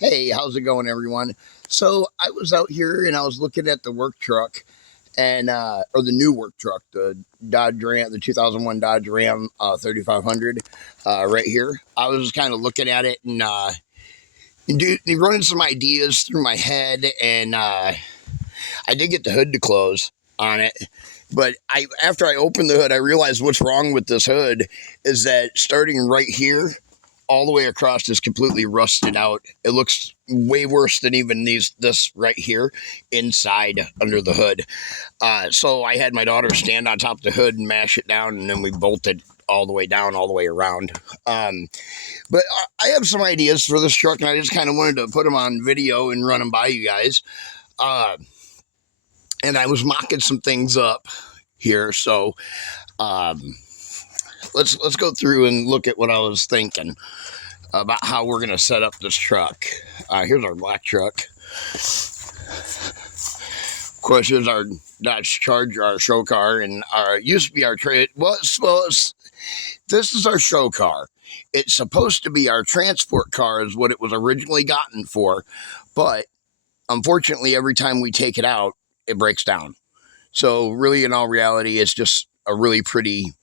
Hey, how's it going, everyone? So I was out here and I was looking at the work truck and or the new work truck, the Dodge Ram, the 2001 Dodge Ram 3500, right here. I was kind of looking at it and running some ideas through my head, and I did get the hood to close on it. But after I opened the hood, I realized what's wrong with this hood is that starting right here all the way across is completely rusted out. It looks way worse than even this right here inside under the hood. So I had my daughter stand on top of the hood and mash it down, and then we bolted all the way down, all the way around. But I have some ideas for this truck, and I just kind of wanted to put them on video and run them by you guys. Uh, and I was mocking some things up here, so um, let's go through and look at what I was thinking about how we're going to set up this truck. Here's our black truck. Of course, here's our Dodge Charger, our show car, and our used to be our trade. This is our show car. It's supposed to be our transport car, is what it was originally gotten for, but unfortunately, every time we take it out, it breaks down. So, really, in all reality, it's just a really pretty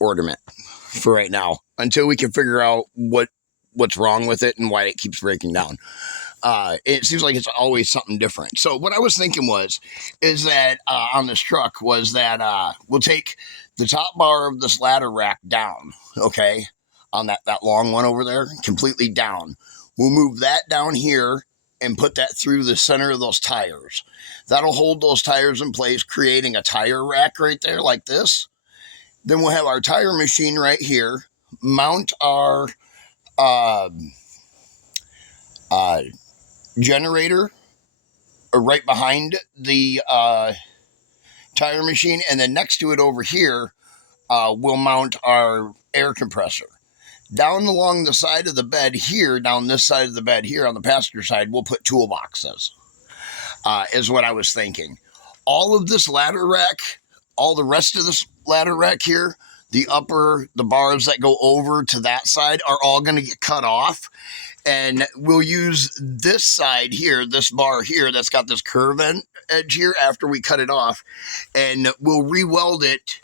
ornament for right now until we can figure out what's wrong with it and why it keeps breaking down. It seems like it's always something different. So what I was thinking is that on this truck was that we'll take the top bar of this ladder rack down, okay, on that long one over there, completely down. We'll move that down here and put that through the center of those tires. That'll hold those tires in place, creating a tire rack right there like this. Then we'll have our tire machine right here, mount our uh, uh, generator right behind the tire machine, and then next to it over here, we'll mount our air compressor. Down along the side of the bed here, down this side of the bed here on the passenger side, we'll put toolboxes, is what I was thinking. All of this ladder rack, all the rest of this ladder rack here, the bars that go over to that side are all going to get cut off. And we'll use this side here, this bar here that's got this curve edge here after we cut it off. And we'll re-weld it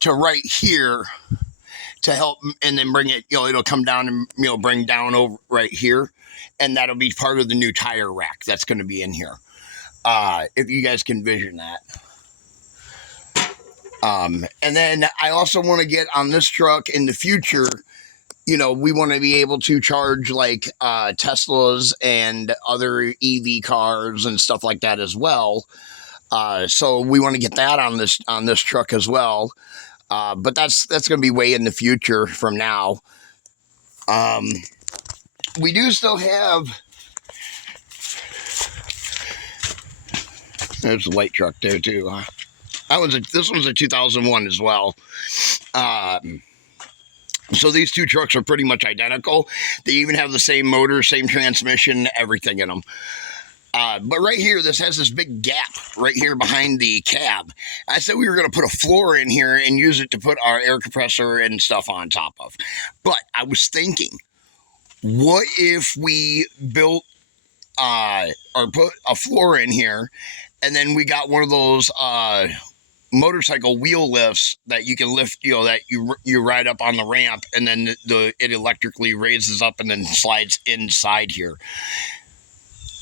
to right here to help, and then bring it, it'll come down and, bring down over right here. And that'll be part of the new tire rack that's going to be in here. If you guys can vision that. And then I also want to get on this truck in the future. We want to be able to charge like Teslas and other EV cars and stuff like that as well. So we want to get that on this truck as well. But that's going to be way in the future from now. We do still have. There's a light truck there too. This one's a 2001 as well. So these two trucks are pretty much identical. They even have the same motor, same transmission, everything in them. But right here, this has this big gap right here behind the cab. I said we were going to put a floor in here and use it to put our air compressor and stuff on top of. But I was thinking, what if we built or put a floor in here, and then we got one of those motorcycle wheel lifts that you can lift, that you ride up on the ramp, and then it electrically raises up and then slides inside here.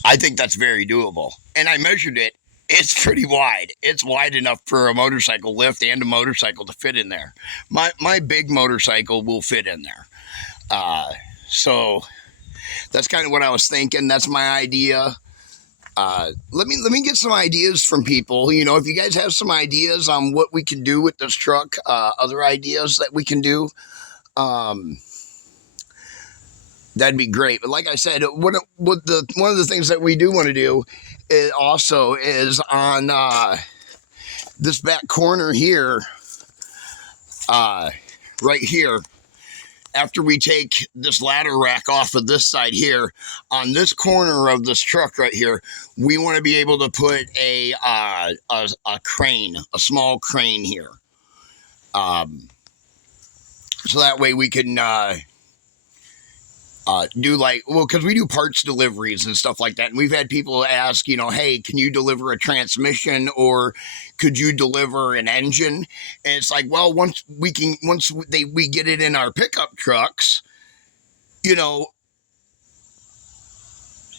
I think that's very doable. And I measured it. It's pretty wide. It's wide enough for a motorcycle lift and a motorcycle to fit in there. My big motorcycle will fit in there. So that's kind of what I was thinking. That's my idea. Let me get some ideas from people. If you guys have some ideas on what we can do with this truck, other ideas that we can do, that'd be great. But like I said, one of the things that we do want to do is on this back corner here, right here. After we take this ladder rack off of this side here, on this corner of this truck right here, we want to be able to put a crane, a small crane here. So that way we can do like, well, because we do parts deliveries and stuff like that. And we've had people ask, hey, can you deliver a transmission or could you deliver an engine? And it's like, well, once we get it in our pickup trucks, you know,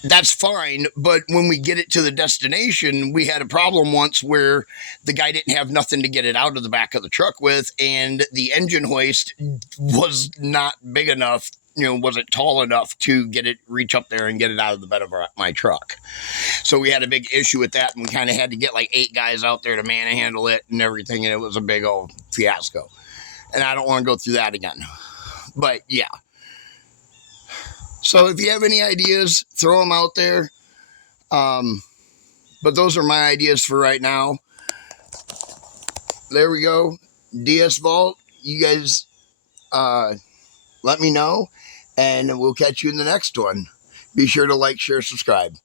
that's fine. But when we get it to the destination, we had a problem once where the guy didn't have nothing to get it out of the back of the truck with, and the engine hoist was not big enough, wasn't tall enough to reach up there and get it out of the bed of my truck. So we had a big issue with that, and we kind of had to get like 8 guys out there to manhandle it and everything, and it was a big old fiasco. And I don't want to go through that again. But yeah. So if you have any ideas, throw them out there. But those are my ideas for right now. There we go. DS Vault, you guys let me know, and we'll catch you in the next one. Be sure to like, share, subscribe.